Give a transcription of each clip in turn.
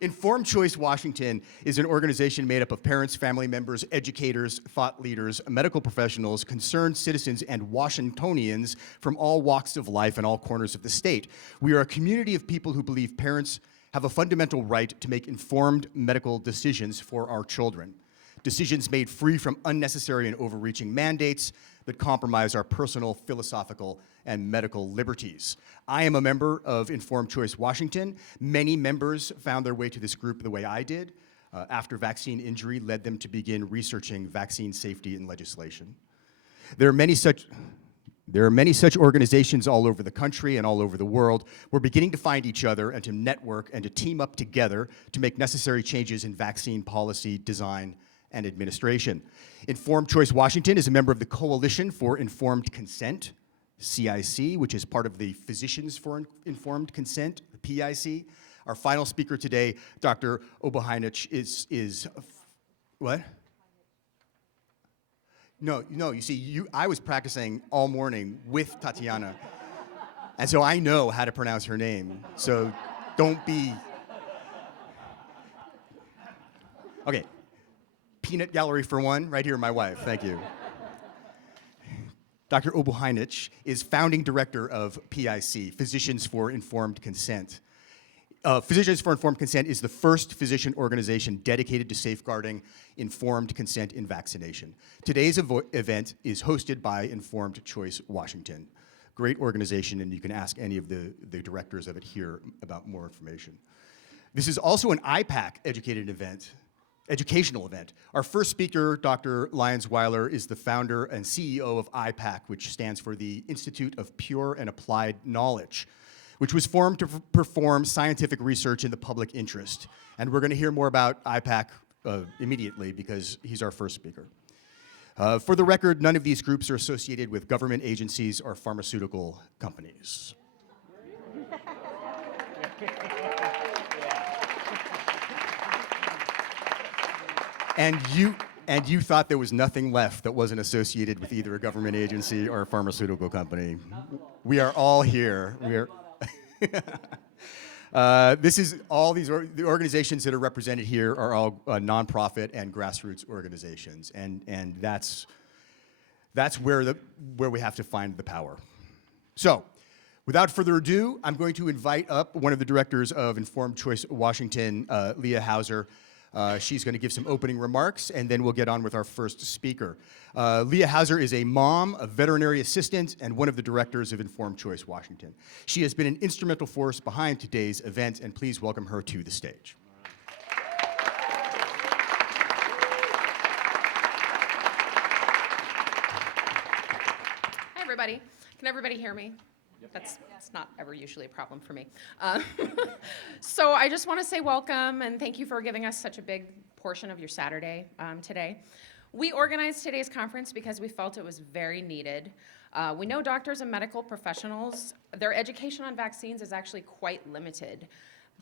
Informed Choice Washington is an organization made up of parents, family members, educators, thought leaders, medical professionals, concerned citizens, and Washingtonians from all walks of life and all corners of the state. We are a community of people who believe parents have a fundamental right to make informed medical decisions for our children. Decisions made free from unnecessary and overreaching mandates that compromise our personal, philosophical, and medical liberties. I am a member of Informed Choice Washington. Many members found their way to this group the way I did, after vaccine injury led them to begin researching vaccine safety and legislation. There are many such organizations all over the country and all over the world. We're beginning to find each other and to network and to team up together to make necessary changes in vaccine policy, design, and administration. Informed Choice Washington is a member of the Coalition for Informed Consent, CIC, which is part of the Physicians for Informed Consent, PIC. Our final speaker today, Dr. Obuheinich, is what? No, you see, I was practicing all morning with Tatiana, and so I know how to pronounce her name, so don't be... Okay, peanut gallery for one, right here, my wife, thank you. Dr. Obuheinich is founding director of PIC, Physicians for Informed Consent. Physicians for Informed Consent is the first physician organization dedicated to safeguarding informed consent in vaccination. Today's event is hosted by Informed Choice Washington. Great organization, and you can ask any of the directors of it here about more information. This is also an IPAC educational event. Our first speaker, Dr. Lyonsweiler, is the founder and CEO of IPAC, which stands for the Institute of Pure and Applied Knowledge, which was formed to perform scientific research in the public interest. And we're gonna hear more about IPAC immediately because he's our first speaker. For the record, none of these groups are associated with government agencies or pharmaceutical companies. And you thought there was nothing left that wasn't associated with either a government agency or a pharmaceutical company. We are all here. The organizations that are represented here are all nonprofit and grassroots organizations, and that's where we have to find the power. So, without further ado, I'm going to invite up one of the directors of Informed Choice Washington, Leah Hauser. She's going to give some opening remarks, and then we'll get on with our first speaker. Leah Hauser is a mom, a veterinary assistant, and one of the directors of Informed Choice Washington. She has been an instrumental force behind today's event, and please welcome her to the stage. Hi, everybody. Can everybody hear me? That's not ever usually a problem for me. So I just want to say welcome and thank you for giving us such a big portion of your Saturday today. We organized today's conference because we felt it was very needed. We know doctors and medical professionals, their education on vaccines is actually quite limited.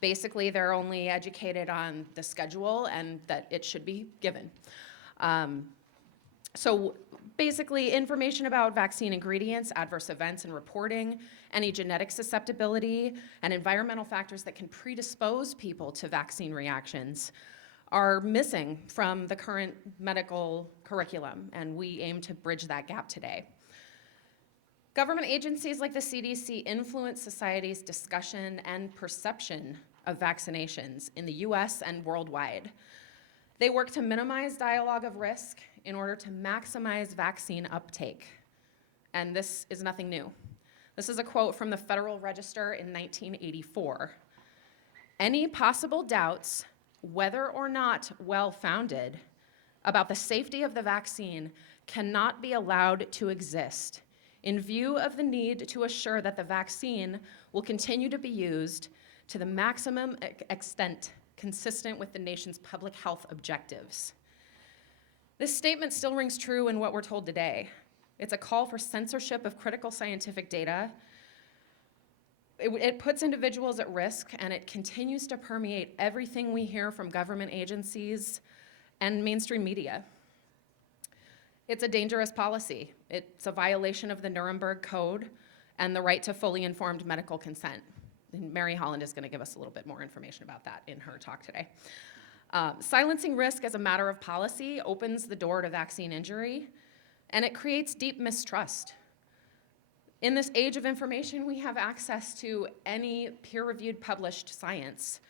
Basically, they're only educated on the schedule and that it should be given. So basically, information about vaccine ingredients, adverse events and reporting, any genetic susceptibility, and environmental factors that can predispose people to vaccine reactions are missing from the current medical curriculum, and we aim to bridge that gap today. Government agencies like the CDC influence society's discussion and perception of vaccinations in the US and worldwide. They work to minimize dialogue of risk in order to maximize vaccine uptake. And this is nothing new. This is a quote from the Federal Register in 1984. Any possible doubts, whether or not well-founded, about the safety of the vaccine cannot be allowed to exist in view of the need to assure that the vaccine will continue to be used to the maximum extent consistent with the nation's public health objectives. This statement still rings true in what we're told today. It's a call for censorship of critical scientific data. It puts individuals at risk, and it continues to permeate everything we hear from government agencies and mainstream media. It's a dangerous policy. It's a violation of the Nuremberg Code and the right to fully informed medical consent. And Mary Holland is going to give us a little bit more information about that in her talk today. Silencing risk as a matter of policy opens the door to vaccine injury, and it creates deep mistrust. In this age of information, we have access to any peer-reviewed published science.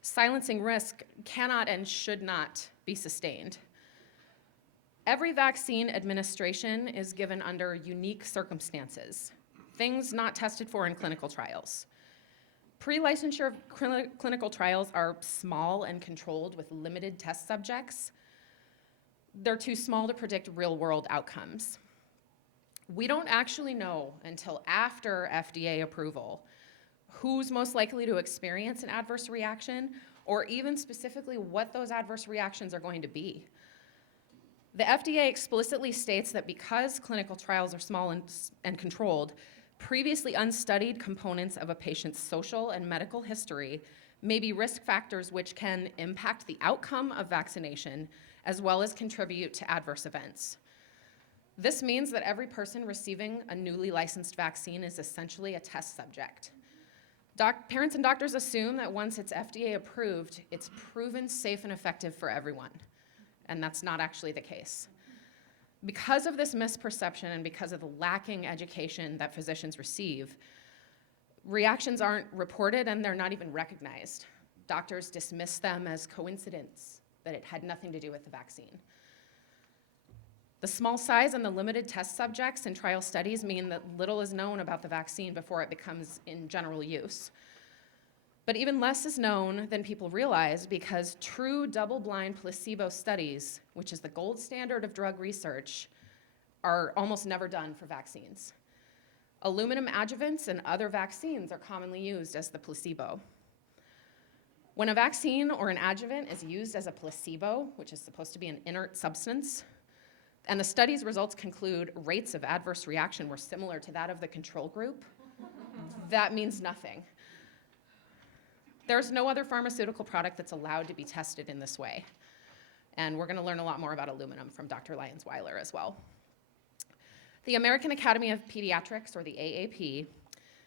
Silencing risk cannot and should not be sustained. Every vaccine administration is given under unique circumstances, things not tested for in clinical trials. Pre-licensure clinical trials are small and controlled with limited test subjects. They're too small to predict real-world outcomes. We don't actually know until after FDA approval who's most likely to experience an adverse reaction, or even specifically what those adverse reactions are going to be. The FDA explicitly states that because clinical trials are small and controlled, previously unstudied components of a patient's social and medical history may be risk factors which can impact the outcome of vaccination as well as contribute to adverse events. This means that every person receiving a newly licensed vaccine is essentially a test subject. Parents and doctors assume that once it's FDA approved, it's proven safe and effective for everyone, and that's not actually the case. Because of this misperception and because of the lacking education that physicians receive, reactions aren't reported and they're not even recognized. Doctors dismiss them as coincidence, that it had nothing to do with the vaccine. The small size and the limited test subjects in trial studies mean that little is known about the vaccine before it becomes in general use. But even less is known than people realize because true double-blind placebo studies, which is the gold standard of drug research, are almost never done for vaccines. Aluminum adjuvants and other vaccines are commonly used as the placebo. When a vaccine or an adjuvant is used as a placebo, which is supposed to be an inert substance, and the study's results conclude rates of adverse reaction were similar to that of the control group, that means nothing. There's no other pharmaceutical product that's allowed to be tested in this way. And we're going to learn a lot more about aluminum from Dr. Lyons-Weiler as well. The American Academy of Pediatrics, or the AAP,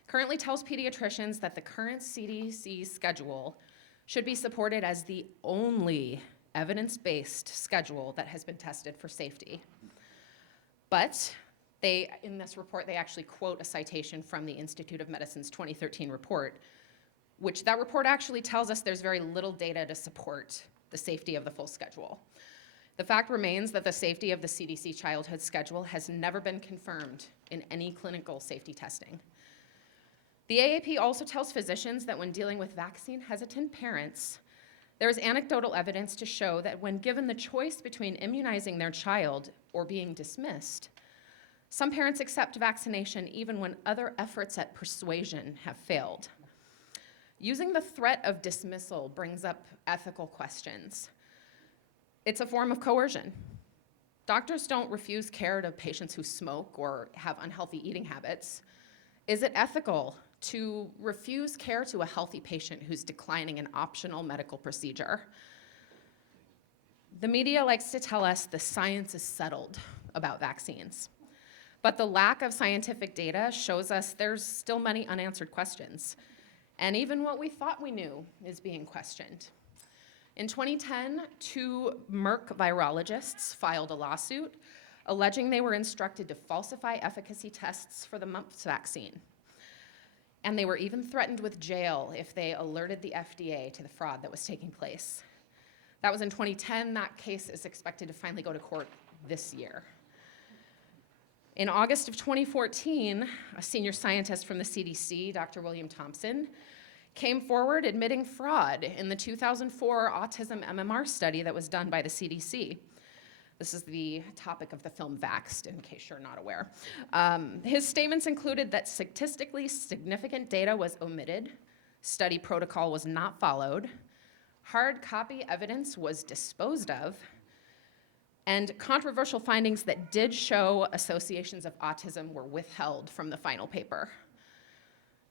currently tells pediatricians that the current CDC schedule should be supported as the only evidence-based schedule that has been tested for safety. But in this report, they actually quote a citation from the Institute of Medicine's 2013 report, which that report actually tells us there's very little data to support the safety of the full schedule. The fact remains that the safety of the CDC childhood schedule has never been confirmed in any clinical safety testing. The AAP also tells physicians that when dealing with vaccine-hesitant parents, there is anecdotal evidence to show that when given the choice between immunizing their child or being dismissed, some parents accept vaccination even when other efforts at persuasion have failed. Using the threat of dismissal brings up ethical questions. It's a form of coercion. Doctors don't refuse care to patients who smoke or have unhealthy eating habits. Is it ethical to refuse care to a healthy patient who's declining an optional medical procedure? The media likes to tell us the science is settled about vaccines, but the lack of scientific data shows us there's still many unanswered questions. And even what we thought we knew is being questioned. In 2010, 2 Merck virologists filed a lawsuit alleging they were instructed to falsify efficacy tests for the mumps vaccine. And they were even threatened with jail if they alerted the FDA to the fraud that was taking place. That was in 2010. That case is expected to finally go to court this year. In August of 2014, a senior scientist from the CDC, Dr. William Thompson, came forward admitting fraud in the 2004 autism MMR study that was done by the CDC. This is the topic of the film Vaxxed, in case you're not aware. His statements included that statistically significant data was omitted, study protocol was not followed, hard copy evidence was disposed of, and controversial findings that did show associations of autism were withheld from the final paper.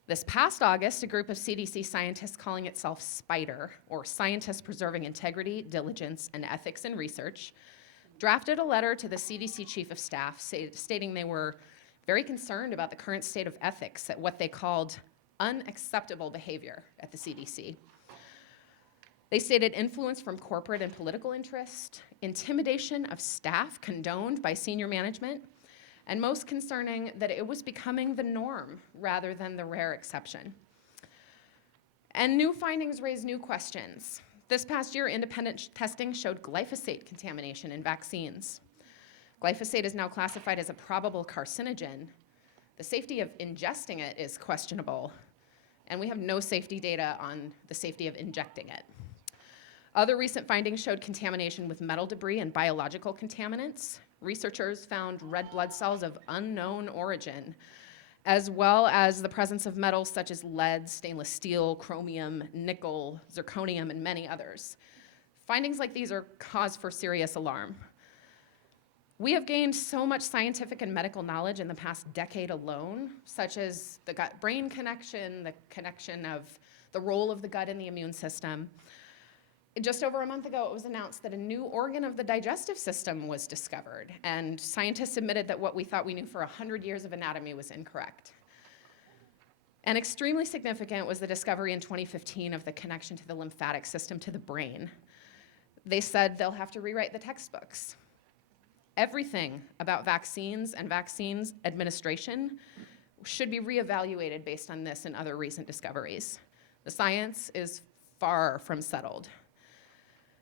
This past August, a group of CDC scientists calling itself SPIDER, or Scientists Preserving Integrity, Diligence, and Ethics in Research, drafted a letter to the CDC Chief of Staff stating they were very concerned about the current state of ethics at what they called unacceptable behavior at the CDC. They stated influence from corporate and political interest, intimidation of staff condoned by senior management, and most concerning, that it was becoming the norm rather than the rare exception. And new findings raise new questions. This past year, independent testing showed glyphosate contamination in vaccines. Glyphosate is now classified as a probable carcinogen. The safety of ingesting it is questionable, and we have no safety data on the safety of injecting it. Other recent findings showed contamination with metal debris and biological contaminants. Researchers found red blood cells of unknown origin, as well as the presence of metals such as lead, stainless steel, chromium, nickel, zirconium, and many others. Findings like these are cause for serious alarm. We have gained so much scientific and medical knowledge in the past decade alone, such as the gut-brain connection, the connection of the role of the gut in the immune system. Just over a month ago, it was announced that a new organ of the digestive system was discovered, and scientists admitted that what we thought we knew for 100 years of anatomy was incorrect. And extremely significant was the discovery in 2015 of the connection to the lymphatic system to the brain. They said they'll have to rewrite the textbooks. Everything about vaccines and vaccines administration should be reevaluated based on this and other recent discoveries. The science is far from settled.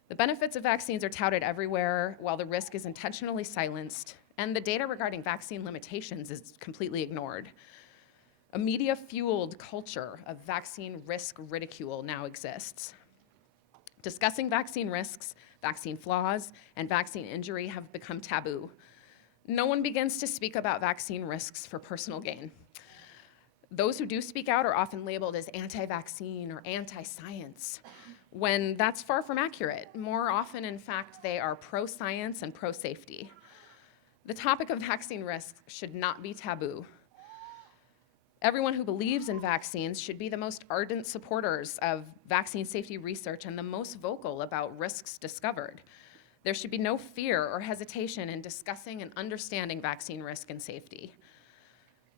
The benefits of vaccines are touted everywhere, while the risk is intentionally silenced, and the data regarding vaccine limitations is completely ignored. A media-fueled culture of vaccine risk ridicule now exists. Discussing vaccine risks, vaccine flaws, and vaccine injury have become taboo. No one begins to speak about vaccine risks for personal gain. Those who do speak out are often labeled as anti-vaccine or anti-science, when that's far from accurate. More often, in fact, they are pro-science and pro-safety. The topic of vaccine risks should not be taboo. Everyone who believes in vaccines should be the most ardent supporters of vaccine safety research and the most vocal about risks discovered. There should be no fear or hesitation in discussing and understanding vaccine risk and safety.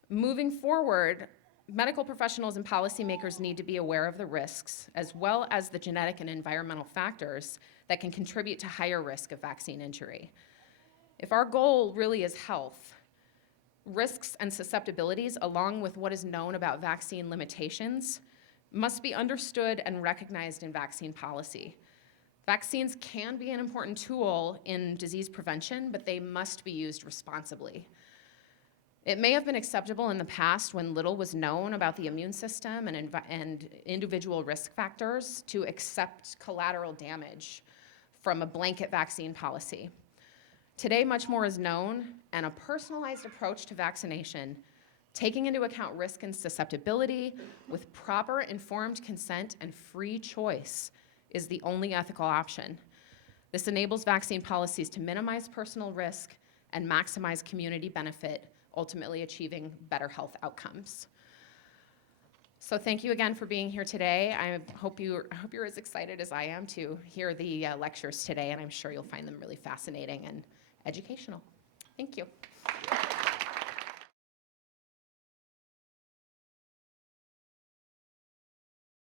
Moving forward, medical professionals and policymakers need to be aware of the risks, as well as the genetic and environmental factors that can contribute to higher risk of vaccine injury. If our goal really is health, risks and susceptibilities, along with what is known about vaccine limitations, must be understood and recognized in vaccine policy. Vaccines can be an important tool in disease prevention, but they must be used responsibly. It may have been acceptable in the past when little was known about the immune system and individual risk factors to accept collateral damage from a blanket vaccine policy. Today, much more is known, and a personalized approach to vaccination, taking into account risk and susceptibility with proper informed consent and free choice, is the only ethical option. This enables vaccine policies to minimize personal risk and maximize community benefit, ultimately achieving better health outcomes. So thank you again for being here today. I hope you're as excited as I am to hear the lectures today, and I'm sure you'll find them really fascinating and educational. Thank you.